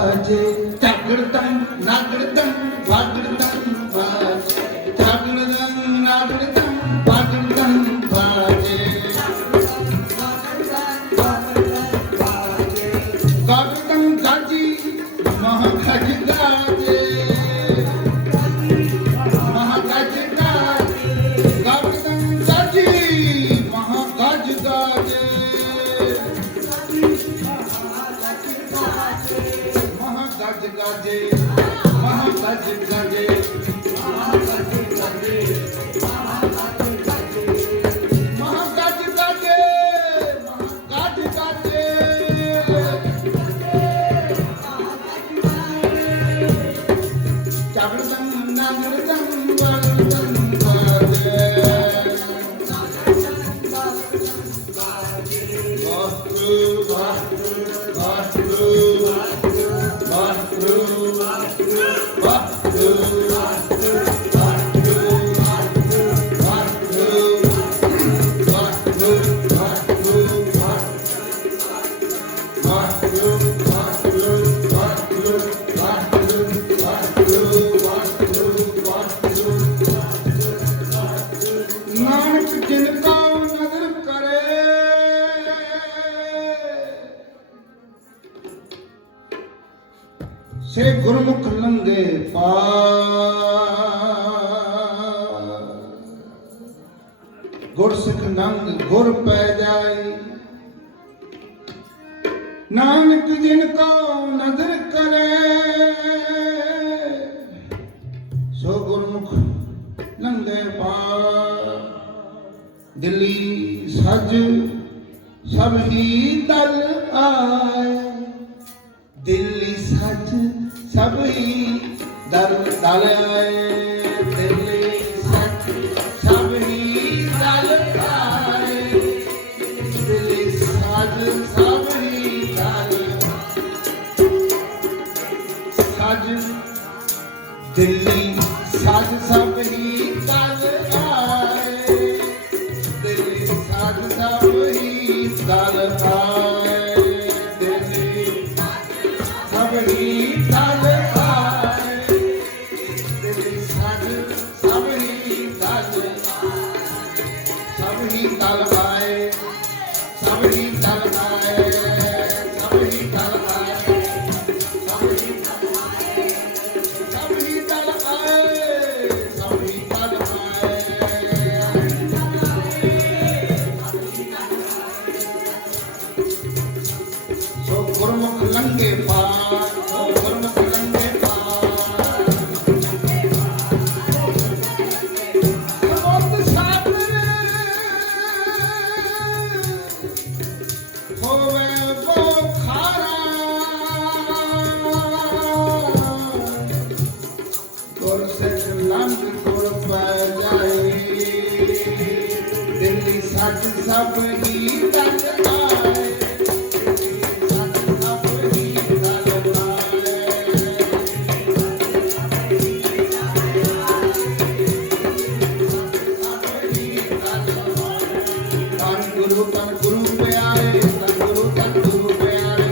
बाजे जागृतं नागृतं वागृतं बाजे जागृतं नागृतं वागृतं बाजे जागृतं गाजी महागज गाजे महागज गाजे जागृतं गाजी महागज गाजे महागज गाजे महागज गाजे महागज गाजे महागज गाजे महागज गाजे जागृतं नागृतं वागृतं गाजे वास्तु वास्तु वास्तु नानक जिनका नजर करे से गुरमुख लंगे पार गुर सिख नंग गुर पै जाए नानक जिनका नजर करे सो गुरमुख लंगे पार दिल्ली सज सब ही दल आए दिल्ली सज सब ही दल दल आए दिल्ली सज सब ही दल आए दिल्ली सज सब ही दल सज दिल्ली सज सब ही दल आए दिल्ली सज सब ही दल आए दिल्ली सब ही दल आए दिल्ली सज सब ही दल आए सब ही दल आए सब ही दल आए सब ही दल आए सब ही दल आए सब ही दल आए सो गुरमुख लंगे पार सो गुरमुख लंगे पार समोत सागर होवे बोखारा गुर सिख लंग गुर पै जाए दिल्ली सच सब ही दल आए तन गुरु प्यारे तन गुरु प्यारे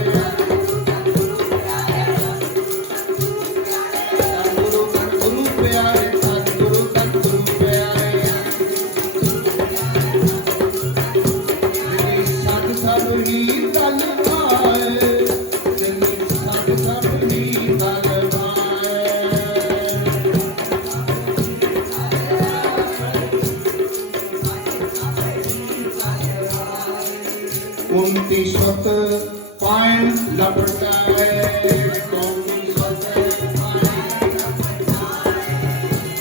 तन गुरु प्यारे तन गुरु प्यारे दिल्ली सज सब ही दल आए दिल्ली सज सब ही दल आए 29 पाइन लपटाए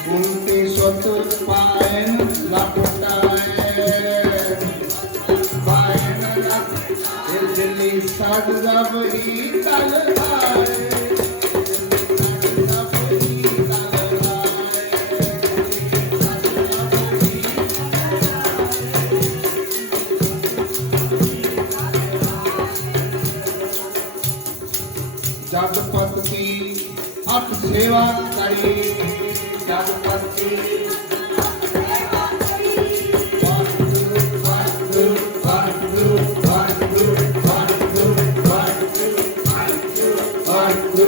29 पाइन लपटाए पाइन दिल्ली सज सब ही दल आए जगपत की हठ सेवा करी जगपत की वाहिगुरु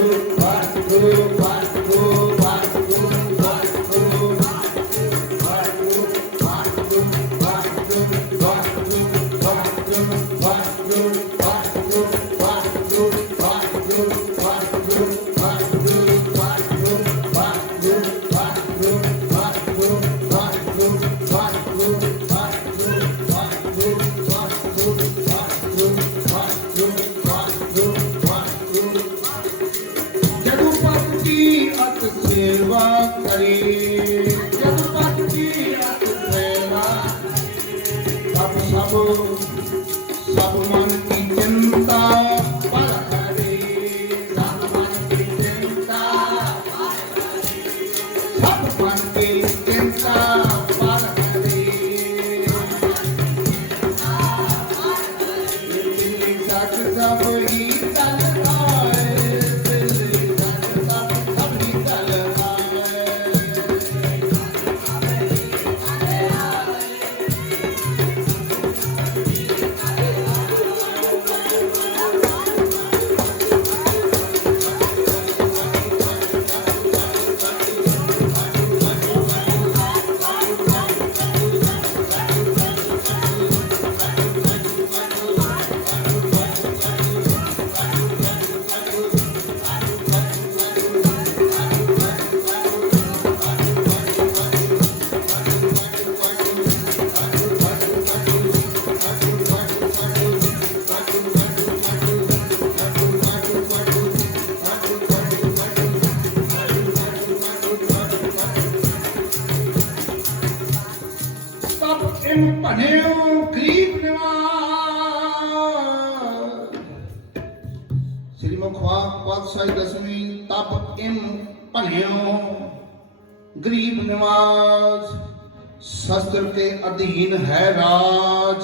सेवा करे जब भक्ति अत सेवा तब सब मन की चिंता पल करे सब मन की चिंता सब मन की चिंता पल करे दिल्ली तक सब ही चलता है दिल्ली तक सब ही चलता इन पढ़ियों गरीब निवास श्री मुखवाक पातशाही दसवीं तप इन पढ़ियों गरीब निवास शस्त्र के अधीन है राज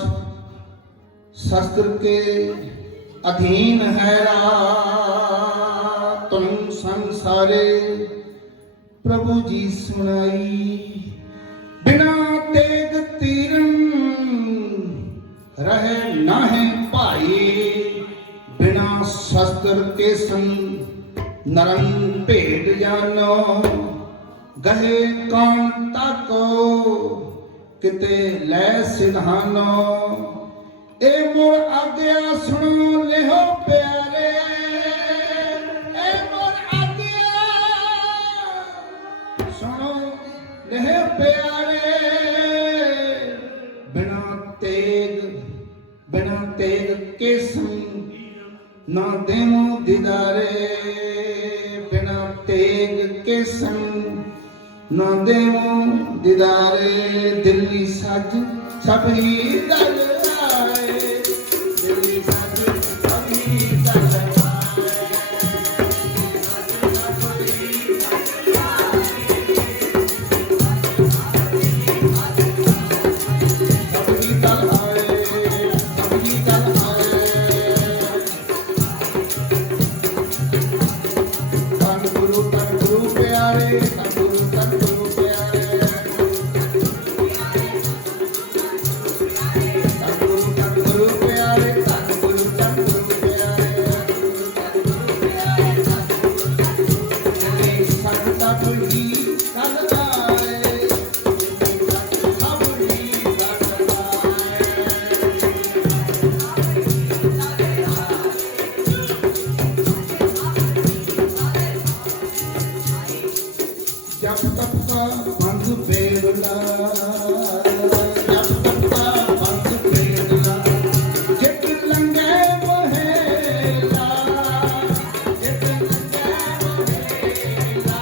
शस्त्र के अधीन है राज तुम संसारे प्रभु जी सुनाई बिना तेग तीरन रहे नाहे भाई बिना शस्त्र के संग नरम भेद जानो गहे कौन ताको किते लै सिधानो ए मोर आज्ञा सुनो लेहो प्यारे ए मोर आज्ञा सुनो लेहो प्यारे बिना तेग के संग ना देमो दीदारे बिना तेग के संग ना देमो दीदारे दिल्ली सज सभी दल आए दिल्ली सज सभी दल जब तक का बंध बेला जब तक का बंध बेला जित लंगे बहेला जित लंगे बहेला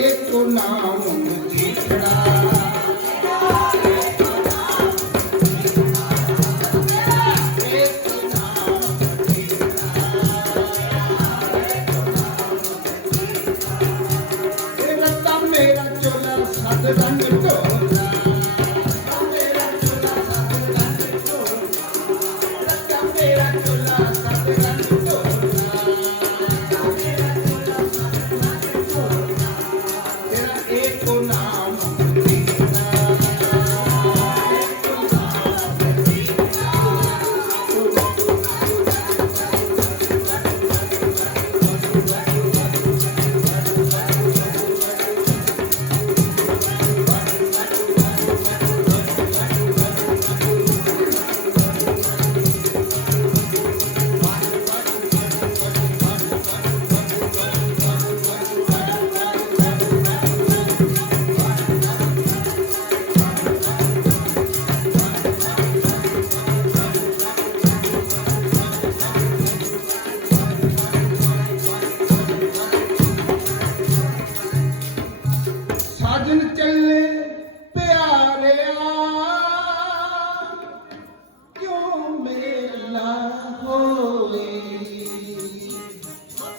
एक नाम जीठड़ा मेरा चोला सद रंग ढोला मेरा चोला सद रंग ढोला मेरा चोला सद रंग ढोला तेरा एक नाम साजन चले प्यारिया क्यों मेला होए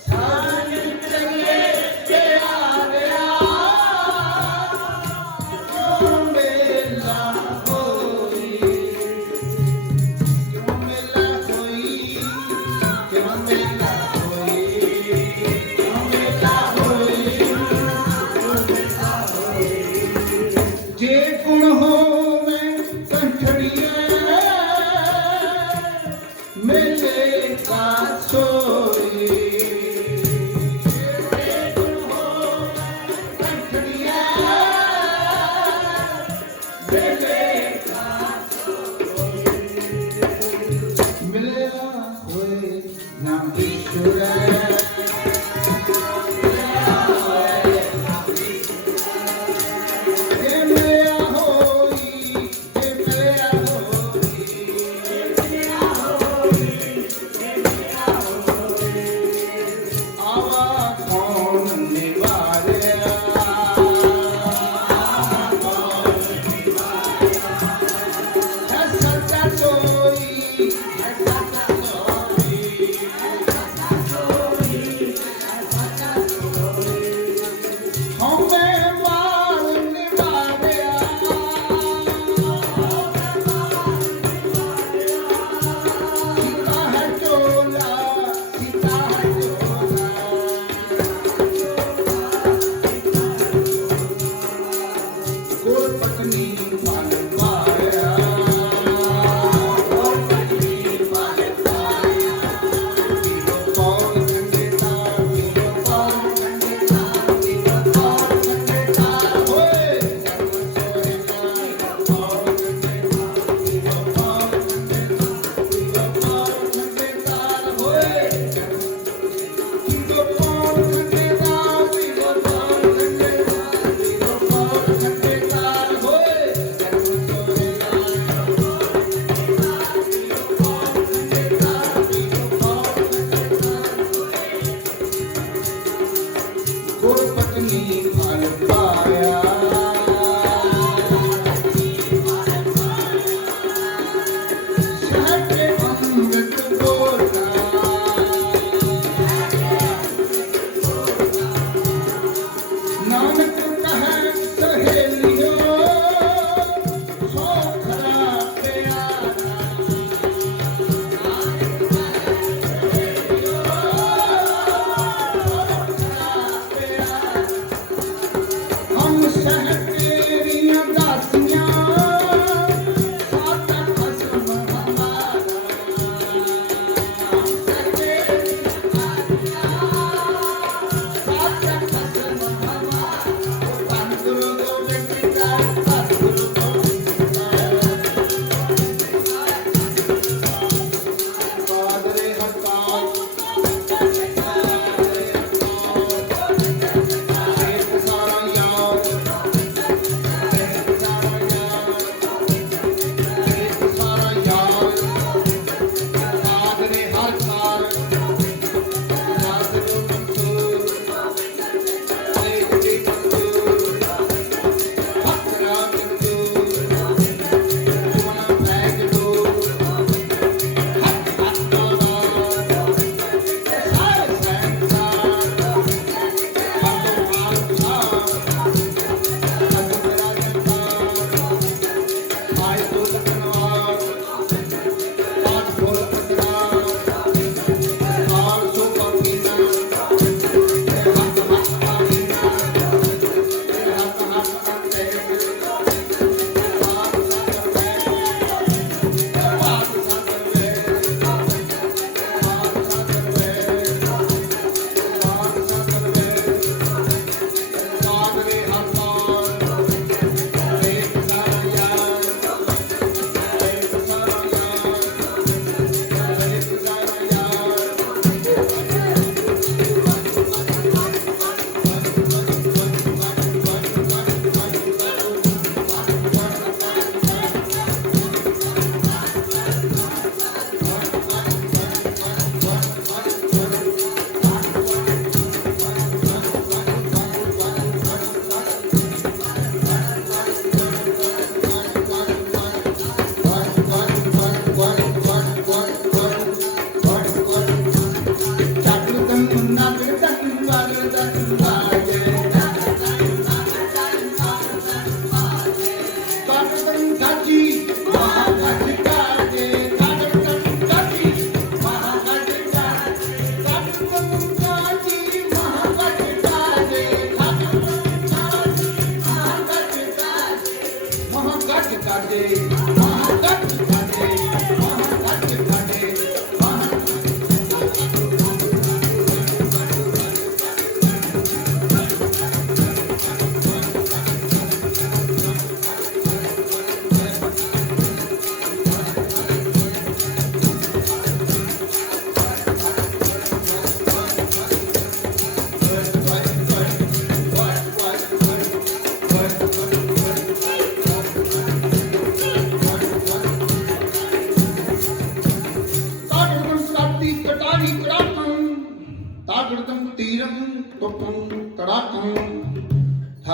साजन चले प्यारिया क्यों मेला होए क्यों मेला होई क्यों मेला होई क्यों मेला होई जे गुण हो मैं कंठड़िया मेले का सोए जे गुण हो मैं कंठड़िया मेले का सोए मिलया होए नाम ईश्वर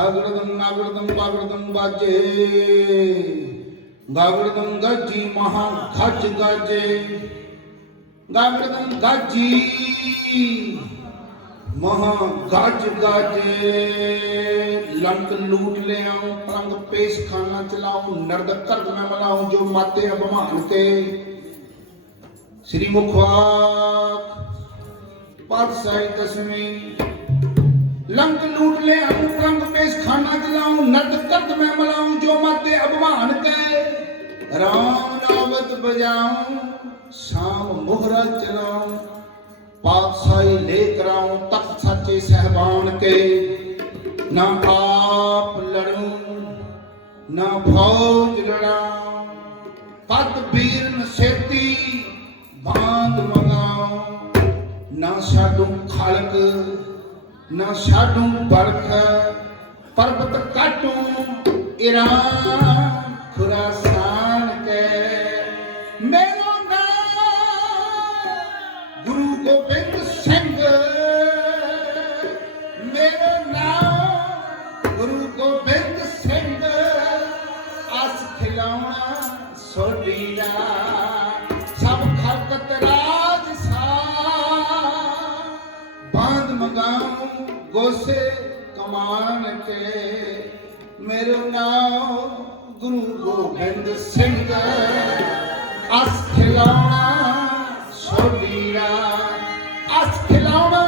ਸਾਗਰਦੰ ਨਾਗਰਦੰ ਬਾਗਰਦੰ ਬਾਜੇ ਗਾਗਰਦੰ ਗੱਜੀ ਮਹਾ ਗੱਜ ਗਾਜੇ ਗਾਗਰਦੰ ਗਾਜੀ ਮਹਾ ਗੱਜ ਗਾਜੇ ਲੰਕ ਲੂਟ ਲਿਆਉ ਪ੍ਰੰਗ ਪੇਸ਼ ਖਾਨਾ ਚਲਾਉ ਨਰਦ ਕਰਦ ਮੈਂ ਮਲਾਉ ਜੋ ਮਾਤੇ ਅਭਮਾਨ ਕੇ श्री मुखवाक पातशाही दसवीं लंक लूट ले अनुप्रंग पेश खाना जलाऊं नर्द कर्द में मलाऊं जो माते अभिमान के राम नावत बजाऊं शाम मोहरा चलाऊं पातशाही लेकर आऊं तख्त सच्चे सहबान के ना आप लड़ूं ना फौज लड़ाऊं पद वीर नसेती बांध मंगाओ ना साडू खालक ना साडू बरख पर्वत काटू ईरान खुरासान के मेरो नाम गुरु गोबिंद सिंह मेरो नाम गुरु गोबिंद सिंह अस खिलाउना सोडिया राज सा बांध मंगाऊं गोसे कमान के मेरो नाम गुरु गोबिंद सिंह अस खिलाउना छोटीरा अस खिलाउना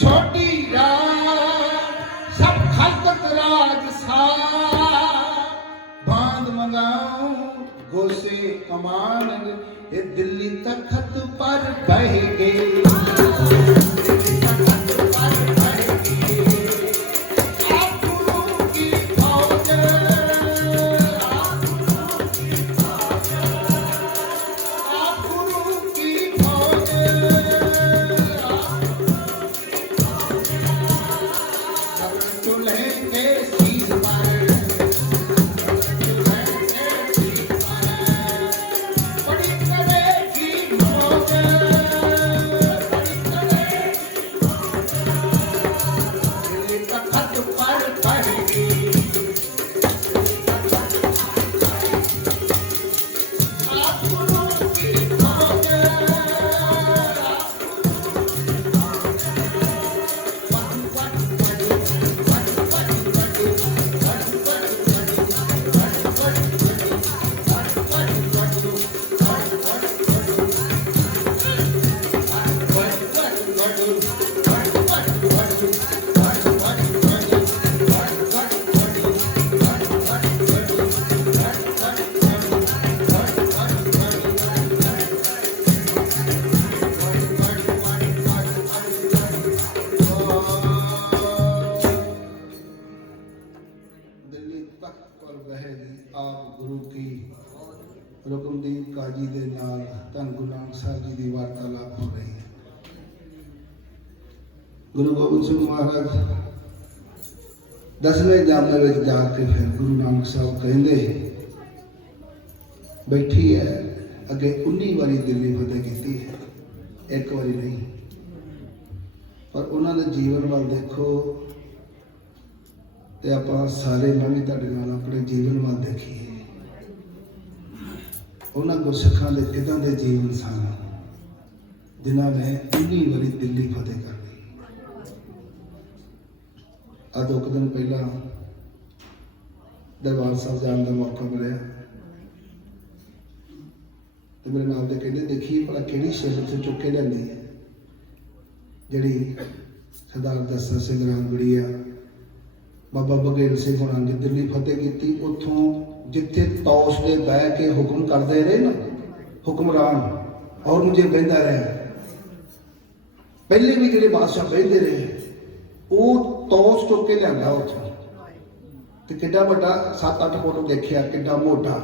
छोटीरा सब खलकत राज सा बांध मंगाऊं गोसे कमान ये दिल्ली तख्त पर बह गए रुकमदीन काजी दे नाल धन गुरु नानक साहब जी की वार्तालाप हो रही है। गुरु गोबिंद सिंह महाराज 10वें जामे में जाके फिर गुरु नानक साहब कहते बैठी है अगे 19 बारी दिल्ली फतेह की है, एक बारी नहीं। पर उन्होंने जीवन वाल देखो तो आप सारे मैं भी तुहाडे नाल अपने जीवन वाल देखिए उन्होंने गुरसिखां दे किदां दे जीवन सन जिन्होंने 19 बारी दिल्ली फतेह कर ली। आज 2 दिन पहला दरबार साहब जाने का मौका मिला तो मेरे नाल दे कहते देखिए भला किहड़ी शहर से चुक के लिआंदी है जिहड़ी सरदार दस्ता सिंह रामगढ़िया बाबा बघेल सिंह होना ने दिल्ली फतेह की। उतों जिथे तौश दे बह के हुक्म करते रहे ना हुक्मरान और मुझे बहता रहा पहले भी जो बादशाह बहते रहे वो तौश चुक के लिया उतों तो कि बड़ा 7-8 फुट देखा कि मोटा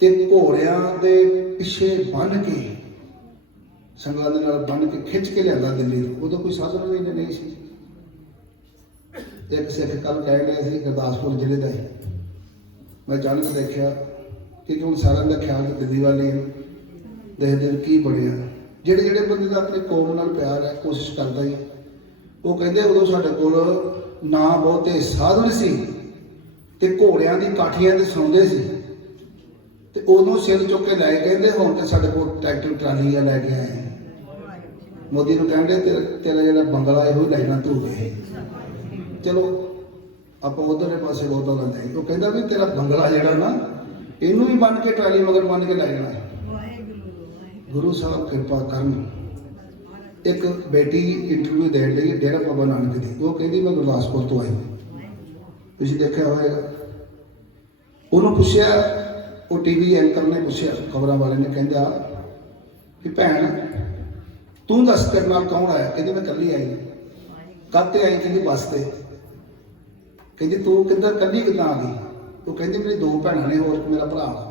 तो घोड़िया के पिछे बन के संगलों के बन के खिंच के लिया दिल्ली उदो कोई साधन भी नहीं सी। एक सिख कल कह रहा है गुरदासपुर जिले का ही मैं अचानक देखा कि हम सारे का ख्याल दिल्ली वाले देखते की बनया जेडे जेडे बंदे का अपनी कौम नाल प्यार है कोशिश करता ही वो कहते उदों साडे कोल ਨਾ ਬਹੁਤੇ ਸਾਧਨ ਸੀ ਤੇ ਘੋੜਿਆਂ ਦੀ ਕਾਠੀਆਂ ਤੇ ਸੌਂਦੇ ਸੀ। ਤੇ ਉਦੋਂ ਸਿਰ ਚੁੱਕ ਕੇ ਲੈ ਕਹਿੰਦੇ ਹੁਣ ਤੇ ਸਾਡੇ ਕੋਲ ਟਰੈਕਟਰ ਟਰਾਲੀਆਂ ਲੈ ਕੇ ਆਏ। ਮੋਦੀ ਨੂੰ ਕਹਿੰਦੇ ਤੇਰਾ ਜਿਹੜਾ ਬੰਗਲਾ ਇਹੋ ਹੀ ਲੈ ਜਾਣਾ ਤੂੰ ਗਏ। ਚਲੋ ਆਪਾਂ ਉਧਰਲੇ ਪਾਸੇ ਬਹੁਤਾ ਲੈਂਦੇ। ਉਹ ਕਹਿੰਦਾ ਵੀ ਤੇਰਾ ਬੰਗਲਾ ਜਿਹੜਾ ਨਾ ਇਹਨੂੰ ਵੀ ਬੰਨ ਕੇ ਟਰਾਲੀ ਮਗਰ ਬੰਨ ਕੇ ਲੈ ਜਾਣਾ। ਗੁਰੂ ਸਾਹਿਬ ਕਿਰਪਾ ਕਰਨ। ਇੱਕ ਬੇਟੀ ਇੰਟਰਵਿਊ ਦੇਣ ਲਈ ਡੇਰਾ ਬਾਬਾ ਨਾਨਕ ਦੀ, ਉਹ ਕਹਿੰਦੀ ਮੈਂ ਗੁਰਦਾਸਪੁਰ ਤੋਂ ਆਈ। ਤੁਸੀਂ ਦੇਖਿਆ ਹੋਏਗਾ। ਉਹਨੂੰ ਪੁੱਛਿਆ, ਉਹ ਟੀਵੀ ਐਂਕਰ ਨੇ ਪੁੱਛਿਆ, ਖਬਰਾਂ ਵਾਲੇ ਨੇ, ਕਹਿੰਦਾ ਕਿ ਭੈਣ ਤੂੰ ਦੱਸ ਤੇਰੇ ਨਾਲ ਕੌਣ ਆਇਆ? ਕਹਿੰਦੀ ਮੈਂ ਇਕੱਲੀ ਆਈ। ਕਦ ਤੇ ਆਈ? ਕਹਿੰਦੀ ਬੱਸ ਤੇ। ਕਹਿੰਦੀ ਤੂੰ ਕਿੱਧਰ ਇਕੱਲੀ ਕਿੱਦਾਂ ਆ ਗਈ? ਉਹ ਕਹਿੰਦੀ ਮੇਰੀ 2 ਭੈਣਾਂ ਨੇ, ਹੋਰ ਮੇਰਾ ਭਰਾ।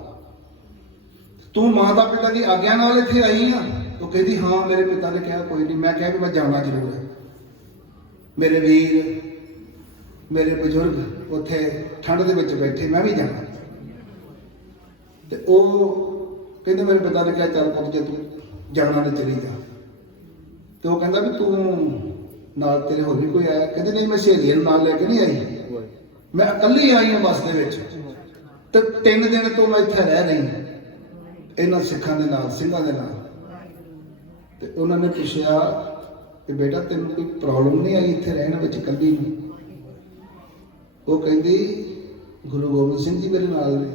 ਤੂੰ ਮਾਤਾ ਪਿਤਾ ਦੀ ਆਗਿਆ ਨਾਲ ਇੱਥੇ ਆਈ ਆ? ਉਹ ਕਹਿੰਦੀ ਹਾਂ, ਮੇਰੇ ਪਿਤਾ ਨੇ ਕਿਹਾ ਕੋਈ ਨਹੀਂ। ਮੈਂ ਕਿਹਾ ਕਿ ਮੈਂ ਜਾਣਾ ਜ਼ਰੂਰ ਹੈ। ਮੇਰੇ ਵੀਰ, ਮੇਰੇ ਬਜ਼ੁਰਗ ਉੱਥੇ ਠੰਡ ਦੇ ਵਿੱਚ ਬੈਠੇ, ਮੈਂ ਵੀ ਜਾਣਾ। ਤੇ ਉਹ ਕਹਿੰਦੇ ਮੇਰੇ ਪਿਤਾ ਨੇ ਕਿਹਾ ਚੱਲ ਪੁੱਤ ਜੇ ਤੂੰ ਜਾਣਾ ਤੇ ਚਲੀ ਜਾ। ਤੇ ਉਹ ਕਹਿੰਦਾ ਵੀ ਤੂੰ ਨਾਲ ਤੇਰੇ ਹੋਰ ਵੀ ਕੋਈ ਆਇਆ? ਕਹਿੰਦੇ ਨਹੀਂ, ਮੈਂ ਸਹੇਲੀਆਂ ਨੂੰ ਨਾਲ ਲੈ ਕੇ ਨਹੀਂ ਆਈ, ਮੈਂ ਇਕੱਲੀ ਆਈ ਹਾਂ ਬੱਸ ਦੇ ਵਿੱਚ। ਤੇ 3 ਦਿਨ ਤੋਂ ਮੈਂ ਇੱਥੇ ਰਹਿ ਰਹੀ ਇਹਨਾਂ ਸਿੱਖਾਂ ਦੇ ਨਾਲ, ਸਿੰਘਾਂ ਦੇ ਨਾਲ। ਤੇ ਉਹਨਾਂ ਨੇ ਪੁੱਛਿਆ ਕਿ ਬੇਟਾ ਤੈਨੂੰ ਕੋਈ ਪ੍ਰੋਬਲਮ ਨਹੀਂ ਆਈ ਇੱਥੇ ਰਹਿਣ ਵਿੱਚ ਇਕੱਲੀ ਨੂੰ? ਉਹ ਕਹਿੰਦੀ ਗੁਰੂ ਗੋਬਿੰਦ ਸਿੰਘ ਜੀ ਮੇਰੇ ਨਾਲ ਨੇ।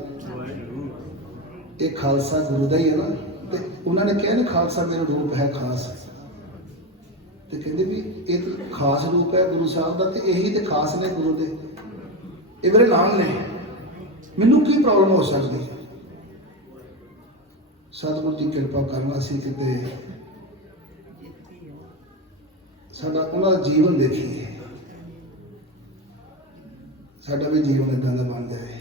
ਇਹ ਖਾਲਸਾ ਗੁਰੂ ਦਾ ਹੀ ਹੈ ਨਾ। ਤੇ ਉਹਨਾਂ ਨੇ ਕਿਹਾ ਨਾ ਖਾਲਸਾ ਮੇਰਾ ਰੂਪ ਹੈ ਖਾਸ। ਤੇ ਕਹਿੰਦੇ ਵੀ ਇਹ ਤਾਂ ਖਾਸ ਰੂਪ ਹੈ ਗੁਰੂ ਸਾਹਿਬ ਦਾ, ਤੇ ਇਹੀ ਤੇ ਖਾਸ ਨੇ ਗੁਰੂ ਦੇ, ਇਹ ਮੇਰੇ ਨਾਲ ਨੇ, ਮੈਨੂੰ ਕੀ ਪ੍ਰੋਬਲਮ ਹੋ ਸਕਦੀ ਹੈ? ਸਤਿਗੁਰੂ ਦੀ ਕਿਰਪਾ ਕਰਨਾ ਸੀ ਕਿਤੇ ਸਾਡਾ ਉਹਨਾਂ ਦਾ ਜੀਵਨ ਦੇਖੀਏ, ਸਾਡਾ ਵੀ ਜੀਵਨ ਏਦਾਂ ਦਾ ਬਣ ਜਾਏ,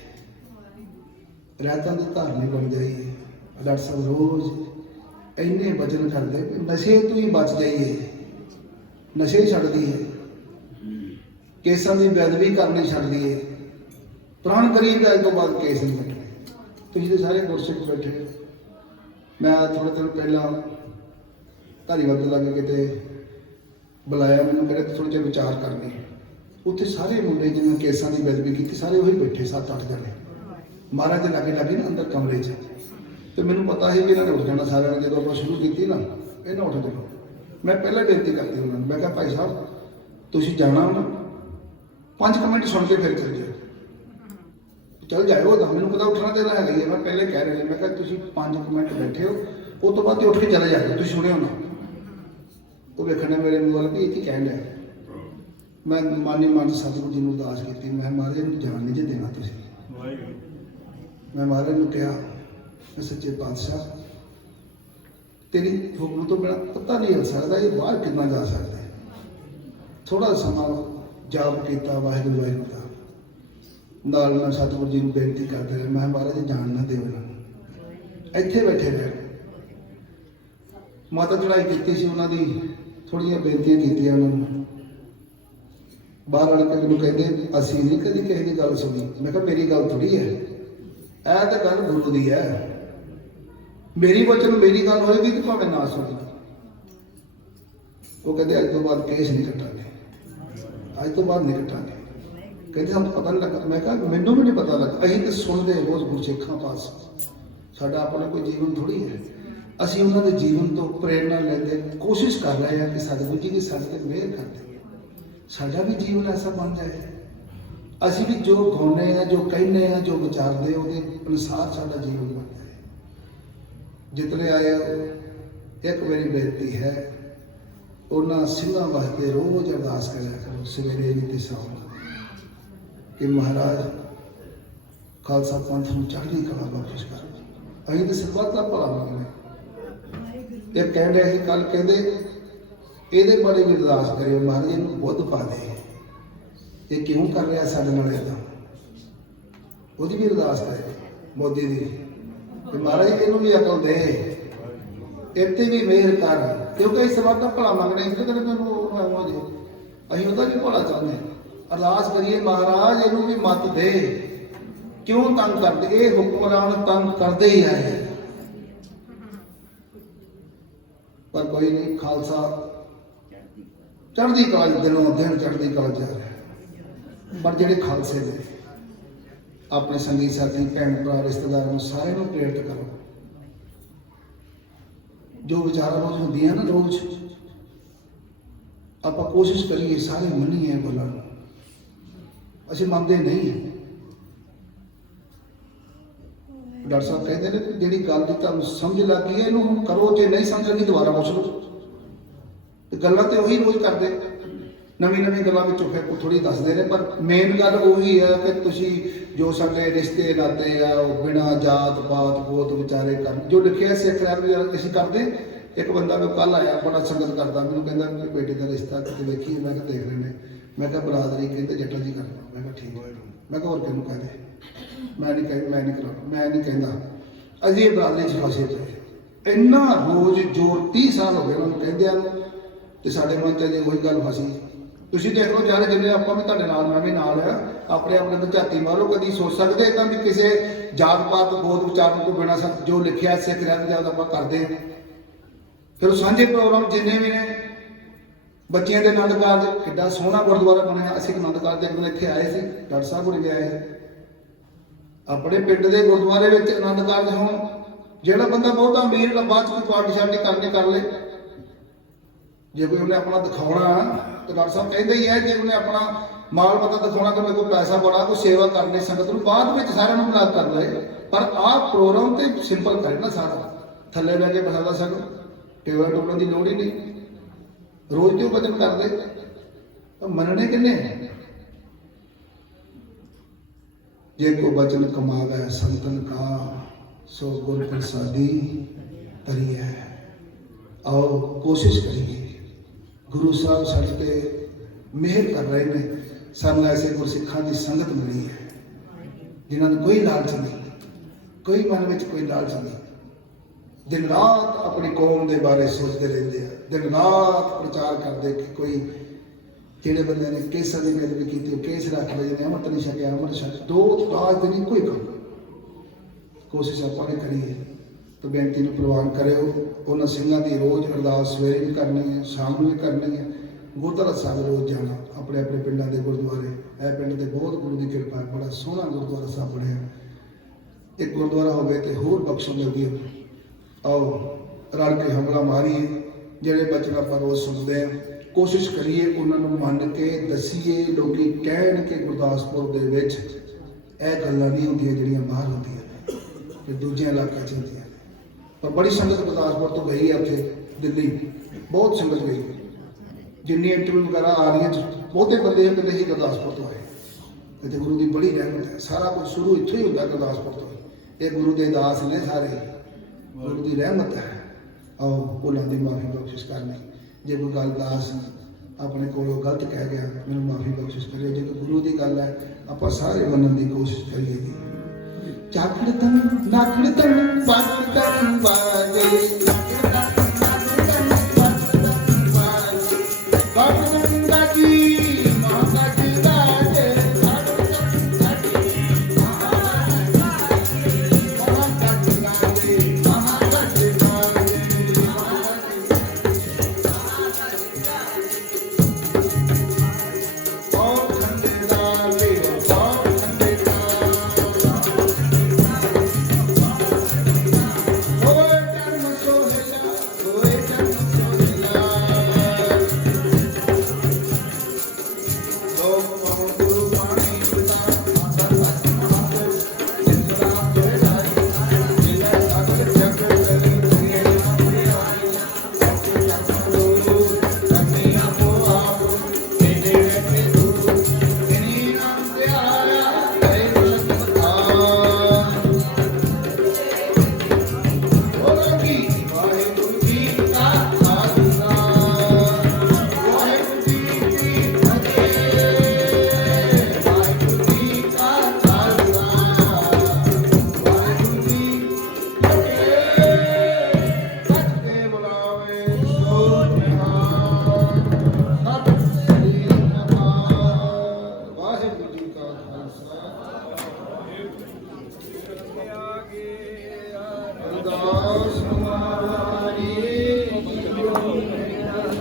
ਰਹਿਤਾਂ ਦੇ ਧਾਰਨੀ ਬਣ ਜਾਈਏ। ਡਾਕਟਰ ਸਾਹਿਬ ਰੋਜ਼ ਇੰਨੇ ਵਚਨ ਕਰਦੇ ਕਿ ਨਸ਼ੇ ਤੋਂ ਹੀ ਬਚ ਜਾਈਏ, ਨਸ਼ੇ ਛੱਡ ਦਈਏ, ਕੇਸਾਂ ਦੀ ਬੇਅਦਬੀ ਕਰਨੀ ਛੱਡ ਦਈਏ। ਪ੍ਰਾਣ ਕਰੀਬ ਅੱਜ ਤੋਂ ਬਾਅਦ ਕੇਸ ਨਹੀਂ ਕੱਟਣੇ। ਤੁਸੀਂ ਤਾਂ ਸਾਰੇ ਗੁਰਸਿੱਖ ਬੈਠੇ ਹੋ। ਮੈਂ ਥੋੜ੍ਹੇ ਦਿਨ ਪਹਿਲਾਂ ਧਾਰੀਵਾਲ ਤੋਂ ਲਾਗੇ ਕਿਤੇ ਬੁਲਾਇਆ, ਮੈਨੂੰ ਕਹਿੰਦੇ ਥੋੜ੍ਹੇ ਜਿਹੇ ਵਿਚਾਰ ਕਰਨੇ। ਉੱਥੇ ਸਾਰੇ ਮੁੰਡੇ ਜਿਹਨਾਂ ਕੇਸਾਂ ਦੀ ਬੇਅਦਬੀ ਕੀਤੀ ਸਾਰੇ ਉਹੀ ਬੈਠੇ 7-8 ਜਣੇ ਮਹਾਰਾਜ ਦੇ ਲਾਗੇ ਨਾ ਅੰਦਰ ਕਮਰੇ 'ਚ। ਤੇ ਮੈਨੂੰ ਪਤਾ ਸੀ ਕਿ ਇਹਨਾਂ ਨੇ ਉੱਠ ਜਾਣਾ ਸਾਰਿਆਂ ਨੇ। ਜਦੋਂ ਆਪਾਂ ਸ਼ੁਰੂ ਕੀਤੀ ਨਾ, ਇਹਨਾਂ ਉੱਠ ਜਾਣਾ। ਮੈਂ ਪਹਿਲਾਂ ਬੇਨਤੀ ਕਰਦੀ ਉਹਨਾਂ ਨੂੰ, ਮੈਂ ਕਿਹਾ ਭਾਈ ਸਾਹਿਬ ਤੁਸੀਂ ਜਾਣਾ ਨਾ, 5 ਮਿੰਟ ਸੁਣ ਕੇ ਫਿਰ ਚੱਲ ਜਾਓ। ਚੱਲ ਜਾਇਓ ਤਾਂ ਮੈਨੂੰ ਪਤਾ ਉੱਠਣਾ ਦੇਣਾ ਹੈਗਾ ਹੀ ਹੈ। ਮੈਂ ਪਹਿਲੇ ਕਹਿ ਰਿਹਾ, ਮੈਂ ਕਿਹਾ ਤੁਸੀਂ 5 ਮਿੰਟ ਬੈਠੇ ਹੋ, ਉਹ ਤੋਂ ਬਾਅਦ ਹੀ ਉੱਠ ਕੇ ਚਲੇ ਜਾਓ, ਤੁਸੀਂ ਸੁਣਿਓ ਨਾ। ਉਹ ਵੇਖਣਾ ਮੇਰੇ ਮੂੰਹ ਵੱਲ ਵੀ ਇਹ ਕੀ ਕਹਿਣ ਡਿਆ। ਮੈਂ ਮਨ ਸਤਿਗੁਰੂ ਜੀ ਨੂੰ ਅਰਦਾਸ ਕੀਤੀ, ਮੈਂ ਮਹਾਰਾਜ ਨੂੰ ਜਾਣ ਨਹੀਂ ਜੇ ਦੇਣਾ ਤੁਸੀਂ। ਮੈਂ ਮਹਾਰਾਜ ਨੂੰ ਕਿਹਾ ਮੈਂ ਸੱਚੇ ਪਾਤਸ਼ਾਹ ਤੇਰੀ ਹੁਕਮ ਤੋਂ ਬਿਨਾਂ ਪਤਾ ਨਹੀਂ ਹੋ ਸਕਦਾ ਇਹ ਬਾਹਰ ਕਿੰਨਾ ਜਾ ਸਕਦਾ। ਥੋੜਾ ਸਮਾਂ ਜਾਪ ਕੀਤਾ ਵਾਹਿਗੁਰੂ ਵਾਹਿਗੁਰੂ ਦਾ, ਨਾਲ ਮੈਂ ਸਤਿਗੁਰੂ ਜੀ ਨੂੰ ਬੇਨਤੀ ਕਰਦੇ ਰਿਹਾ, ਮੈਂ ਮਹਾਰਾਜ ਜਾਣ ਨਾ ਦਿਓ ਇਹਨਾਂ ਨੂੰ, ਇੱਥੇ ਬੈਠੇ ਰਹੇ। ਮਾਤਾ ਚੜਾਈ ਕੀਤੀ ਸੀ ਉਹਨਾਂ ਦੀ, ਥੋੜ੍ਹੀਆਂ ਬੇਨਤੀਆਂ ਕੀਤੀਆਂ ਉਹਨਾਂ ਨੂੰ। ਬਾਹਰ ਵਾਲੇ ਕੇ ਮੈਨੂੰ ਕਹਿੰਦੇ ਅਸੀਂ ਨਹੀਂ ਕਦੀ ਕਿਸੇ ਦੀ ਗੱਲ ਸੁਣੀ। ਮੈਂ ਕਿਹਾ ਮੇਰੀ ਗੱਲ ਥੋੜ੍ਹੀ ਹੈ, ਇਹ ਤਾਂ ਗੱਲ ਗੁਰੂ ਦੀ ਹੈ। ਮੇਰੀ ਵਚਨ ਮੇਰੀ ਗੱਲ ਹੋਏਗੀ ਕਿ ਭਾਵੇਂ ਨਾ ਸੁਣੀ। ਉਹ ਕਹਿੰਦੇ ਅੱਜ ਤੋਂ ਬਾਅਦ ਕੇਸ ਨਹੀਂ ਕੱਟਾਂਗੇ, ਅੱਜ ਤੋਂ ਬਾਅਦ ਨਹੀਂ ਕੱਟਾਂਗੇ। ਕਹਿੰਦੇ ਸਾਨੂੰ ਪਤਾ ਨਹੀਂ ਲੱਗਾ। ਮੈਂ ਕਿਹਾ ਮੈਨੂੰ ਵੀ ਨਹੀਂ ਪਤਾ ਲੱਗਾ, ਅਸੀਂ ਤਾਂ ਸੁਣਦੇ ਰੋਜ਼ ਗੁਰਸਿੱਖਾਂ ਪਾਸ, ਸਾਡਾ ਆਪਣਾ ਕੋਈ ਜੀਵਨ ਥੋੜ੍ਹੀ ਹੈ। ਅਸੀਂ ਉਹਨਾਂ ਦੇ ਜੀਵਨ ਤੋਂ ਪ੍ਰੇਰਨਾ ਲੈਂਦੇ ਕੋਸ਼ਿਸ਼ ਕਰ ਰਹੇ ਹਾਂ ਕਿ ਸਤਿਗੁਰੂ ਜੀ ਦੀ ਸਾਡੇ ਤੇ ਮਿਹਰ ਕਰਦੇ, ਸਾਡਾ ਵੀ ਜੀਵਨ ਐਸਾ ਬਣ ਜਾਏ। ਅਸੀਂ ਵੀ ਜੋ ਗਾਉਂਦੇ ਹਾਂ, ਜੋ ਕਹਿੰਦੇ ਹਾਂ, ਜੋ ਵਿਚਾਰਦੇ ਉਹਦੇ ਅਨੁਸਾਰ ਸਾਡਾ ਜੀਵਨ ਬਣ ਜਾਏ। ਜਿਤਨੇ ਆਏ ਇੱਕ ਮੇਰੀ ਬੇਨਤੀ ਹੈ, ਉਹਨਾਂ ਸਿੰਘਾਂ ਵਾਸਤੇ ਰੋਜ਼ ਅਰਦਾਸ ਕਰਿਆ ਕਰੋ, ਸਵੇਰੇ ਵੀ ਤੇ ਸ਼ਾਮ ਨੂੰ, ਕਿ ਮਹਾਰਾਜ ਖਾਲਸਾ ਪੰਥ ਨੂੰ ਚੜ੍ਹਦੀ ਕਲਾ ਬਖਸ਼ਿਸ਼ ਕਰ। ਅਸੀਂ ਤਾਂ ਸਰਬੱਤ ਦਾ ਭਲਾ ਮੰਗਦੇ। ਇਹ ਕਹਿ ਰਿਹਾ ਸੀ ਕੱਲ, ਕਹਿੰਦੇ ਇਹਦੇ ਬਾਰੇ ਵੀ ਅਰਦਾਸ ਕਰਿਓ, ਮਹਾਰਾਜ ਇਹਨੂੰ ਬੁੱਧ ਪਾ ਦੇ, ਇਹ ਕਿਉਂ ਕਰ ਰਿਹਾ ਸਾਡੇ ਨਾਲ ਏਦਾਂ। ਉਹਦੀ ਵੀ ਅਰਦਾਸ ਕਰੇ ਮੋਦੀ ਦੀ, ਕਿ ਮਹਾਰਾਜ ਇਹਨੂੰ ਵੀ ਅਕਲ ਦੇ, ਇੱਥੇ ਵੀ ਮਿਹਰ ਕਰ, ਕਿਉਂਕਿ ਇਸ ਸਰਬੱਤ ਦਾ ਭਲਾ ਮੰਗਣਾ। ਇਸ ਕਰਕੇ ਮੈਨੂੰ ਹੋ ਜੇ, ਅਸੀਂ ਉਹਦਾ ਵੀ ਭਲਾ ਚਾਹੁੰਦੇ। ਅਰਦਾਸ ਕਰੀਏ ਮਹਾਰਾਜ ਇਹਨੂੰ ਵੀ ਮੱਤ ਦੇ, ਕਿਉਂ ਤੰਗ ਕਰਦੇ, ਇਹ ਹੁਕਮਰਾਨ ਤੰਗ ਕਰਦੇ ਹੀ ਆਏ। ਪਰ ਕੋਈ ਨਹੀਂ, ਖਾਲਸਾ ਚੜ੍ਹਦੀ ਕਲਾ, ਦਿਨੋਂ ਦਿਨ ਚੜ੍ਹਦੀ ਕਲਾ ਜਾ ਰਿਹਾ। पर ਜਿਹੜੇ ਖਾਲਸੇ ਨੇ ਆਪਣੇ ਸੰਗੀ ਸਾਥੀ ਭੈਣ ਭਰਾ ਰਿਸ਼ਤੇਦਾਰਾਂ ਨੂੰ ਸਾਰਿਆਂ ਨੂੰ ਪ੍ਰੇਰਿਤ ਕਰੋ। ਜੋ ਵਿਚਾਰਾਂ ਰੋਜ਼ ਹੁੰਦੀਆਂ ਨਾ ਰੋਜ਼ ਆਪਾਂ ਕੋਸ਼ਿਸ਼ ਕਰੀਏ ਸਾਰੇ ਮੰਨੀਏ ਗੱਲਾਂ ਨੂੰ। ਅਸੀਂ ਮੰਨਦੇ ਨਹੀਂ ਹਾਂ। ਡਾਕਟਰ ਸਾਹਿਬ ਕਹਿੰਦੇ ਨੇ ਕਿ ਜਿਹੜੀ ਗੱਲ ਦੀ ਤੁਹਾਨੂੰ ਸਮਝ ਲੱਗ ਗਈ ਹੈ ਇਹਨੂੰ ਹੁਣ ਕਰੋ, ਜੇ ਨਹੀਂ ਸਮਝ ਲੱਗੀ ਦੁਬਾਰਾ ਪੁੱਛ ਲਓ। ਤੇ ਗੱਲਾਂ ਤੇ ਉਹੀ ਰੋਜ਼ ਕਰਦੇ, ਨਵੀਂ ਗੱਲਾਂ ਵਿੱਚੋਂ ਫਿਰ ਥੋੜੀ ਦੱਸਦੇ ਨੇ, ਪਰ ਮੇਨ ਗੱਲ ਉਹੀ ਹੈ ਕਿ ਤੁਸੀਂ ਜੋ ਸਾਡੇ ਰਿਸ਼ਤੇ ਨਾਤੇ ਆ ਉਹ ਬਿਨਾਂ ਜਾਤ ਪਾਤ ਗੋਤ ਵਿਚਾਰੇ ਕਰ ਜੋ ਲਿਖਿਆ ਸਿੱਖ ਰਹਿ ਅਸੀਂ ਕਰਦੇ। ਇੱਕ ਬੰਦਾ ਮੈਨੂੰ ਕੱਲ ਆਇਆ, ਬੜਾ ਸੰਗਤ ਕਰਦਾ, ਮੈਨੂੰ ਕਹਿੰਦਾ ਕਿ ਬੇਟੇ ਦਾ ਰਿਸ਼ਤਾ ਕਿਤੇ ਵੇਖੀ। ਮੈਂ ਕਿਹਾ ਦੇਖ ਰਹੇ ਨੇ। ਮੈਂ ਕਿਹਾ ਬਰਾਦਰੀ ਕਹਿੰਦੇ ਜੱਟਾਂ ਜੀ ਕਰਨਾ। ਮੈਂ ਕਿਹਾ ਠੀਕ ਹੋਇਆ। ਮੈਂ ਕਿਹਾ ਹੋਰ ਕਿਹਨੂੰ ਕਹਦੇ, ਮੈਂ ਨਹੀਂ ਕਹਿੰਦਾ ਅਜੇ ਬਰਾਦਰੀ 'ਚ ਫਸੇ ਪਏ। ਇੰਨਾ ਰੋਜ਼ ਜੋਰ 30 ਸਾਲ ਹੋ ਗਏ ਉਹਨਾਂ ਨੂੰ ਕਹਿੰਦਿਆਂ ਨੂੰ, ਤੇ ਸਾਡੇ ਮਨ 'ਚ ਅਜੇ ਉਹੀ ਗੱਲ ਫਸੀ। ਤੁਸੀਂ ਦੇਖ ਲਓ ਸਾਰੇ ਜਿੰਨੇ ਆਪਾਂ ਵੀ ਤੁਹਾਡੇ ਨਾਲ, ਮੈਂ ਵੀ ਨਾਲ ਆ, ਆਪਣੇ ਆਪਣੇ ਨੂੰ ਝਾਤੀ ਮਾਰੋ। ਕਦੀ ਸੋਚ ਸਕਦੇ ਇੱਦਾਂ ਵੀ ਕਿਸੇ ਜਾਤ ਪਾਤ ਗੋਤ ਵਿਚਾਰਨ ਤੋਂ ਬਿਨਾਂ ਜੋ ਲਿਖਿਆ ਸਿੱਖ ਰਹਿਣ ਜਦ ਆਪਾਂ ਕਰਦੇ ਹਾਂ। ਫਿਰ ਸਾਂਝੇ ਪ੍ਰੋਗਰਾਮ ਜਿੰਨੇ ਵੀ ਨੇ, ਬੱਚਿਆਂ ਦੇ ਆਨੰਦ ਕਾਰਜ, ਕਿੱਡਾ ਸੋਹਣਾ ਗੁਰਦੁਆਰਾ ਬਣਿਆ। ਅਸੀਂ ਆਨੰਦ ਕਾਰਜ ਦੇ ਦਿਨ ਇੱਥੇ ਆਏ ਸੀ, ਡਾਕਟਰ ਸਾਹਿਬ ਹੋਣੀ ਆਏ ਆਪਣੇ ਪਿੰਡ ਦੇ ਗੁਰਦੁਆਰੇ ਵਿੱਚ ਆਨੰਦ ਕਾਰਜ ਹੋਣ। ਜਿਹੜਾ ਬੰਦਾ ਬਹੁਤਾ ਅਮੀਰ ਬਾਅਦ 'ਚ ਕੋਈ ਪਾਰਟੀ ਸ਼ਾਰਟੀ ਕਰਨੀ ਕਰ ਲੈ, ਜੇ ਕੋਈ ਉਹਨੇ ਆਪਣਾ ਦਿਖਾਉਣਾ ਤਾਂ ਡਾਕਟਰ ਸਾਹਿਬ ਕਹਿੰਦੇ ਹੀ ਹੈ, ਜੇ ਉਹਨੇ ਆਪਣਾ ਮਾਲ ਪਤਾ ਦਿਖਾਉਣਾ ਕਿ ਮੇਰੇ ਕੋਲ ਪੈਸਾ ਬੜਾ, ਕੋਈ ਸੇਵਾ ਕਰਨੀ ਸੰਗਤ ਨੂੰ, ਬਾਅਦ ਵਿੱਚ ਸਾਰਿਆਂ ਨੂੰ ਬੁਲਾ ਕਰ ਲਏ। ਪਰ ਆਹ ਪ੍ਰੋਗਰਾਮ ਤੇ ਸਿੰਪਲ ਕਰੇ ਨਾ ਸਾਰਾ, ਥੱਲੇ ਬਹਿ ਕੇ ਬਸਾਦਾ ਸਾਨੂੰ, ਟੇਬਲ ਟੋਲਣ ਦੀ ਲੋੜ ਹੀ ਨਹੀਂ। ਰੋਜ਼ ਕਿਉਂ ਬਚਨ ਕਰਦੇ, ਮੰਨਣੇ ਕਿੰਨੇ। ਜੇ ਕੋ ਬਚਨ ਕਮਾਵੇ ਸੰਤਨ ਕਾ ਸੋ ਗੁਰ ਪ੍ਰਸਾਦੀ ਤਰੀ ਹੈ। आओ कोशिश करिए। गुरु साहब साढ़े पे मेहर कर रहे हैं। सानू ऐसे गुरसिखां की संगत मिली है जिन्होंने कोई लालच नहीं, कोई मन में कोई लालच नहीं। दिन रात अपनी कौम के बारे सोचते रहते हैं, दिन रात प्रचार करते कि कोई जेड़े बंदे ने केसर की बेदबी की केस रख ले, जिन्हें अमृत नहीं छकिया अमृत छक, दो राज दिन कोई काम। कोशिश आप करिए तो बेनती में प्रवान करो। उन्होंने सिंह की रोज़ अरदास सवेरे भी करनी है, शाम भी करनी है। गुरुद्वारा साहब रोज़ जाना, अपने अपने पिंडों के गुरुद्वारे। यह पिंड के बहुत गुरु की कृपा है, बड़ा सोहना गुरुद्वारा साहब बनया। एक गुरुद्वारा हो तो होर बख्शो मिलती है। आओ रल के हमला मारीए, जोड़े बचन आप रोज़ सुनते हैं, कोशिश करिए उन्होंने मन के दसीए। लोग कहन के गुरदासपुर के गल्लां नहीं होंदियां जिहड़ियां बाहर होंदियां ते दूजे इलाके च होंदियां। पर बड़ी संगत गुरदासपुर तो गई है, उत्थे दिल्ली बहुत संगत गई। जिन्नी इंटरव्यू वगैरह आ रही है, बहुते बंदे कहते ही गुरदासपुर तो आए। इतने गुरु की बड़ी रहमत है, सारा कुछ शुरू इत्थों ही होता गुरदासपुर तो। ये गुरु के दास ने सारे, गुरु की रहमत है। आओ भुलों की माफ़ी बख्शिश करनी। जे कोई गल दास अपने कोलों गलत कह गया, मैंने माफ़ी बख्शिश करिए। जो गुरु की गल है आप सारे मनन की कोशिश करिए। चाकड़ तन नाकड़ तन बागड़ तन बागड़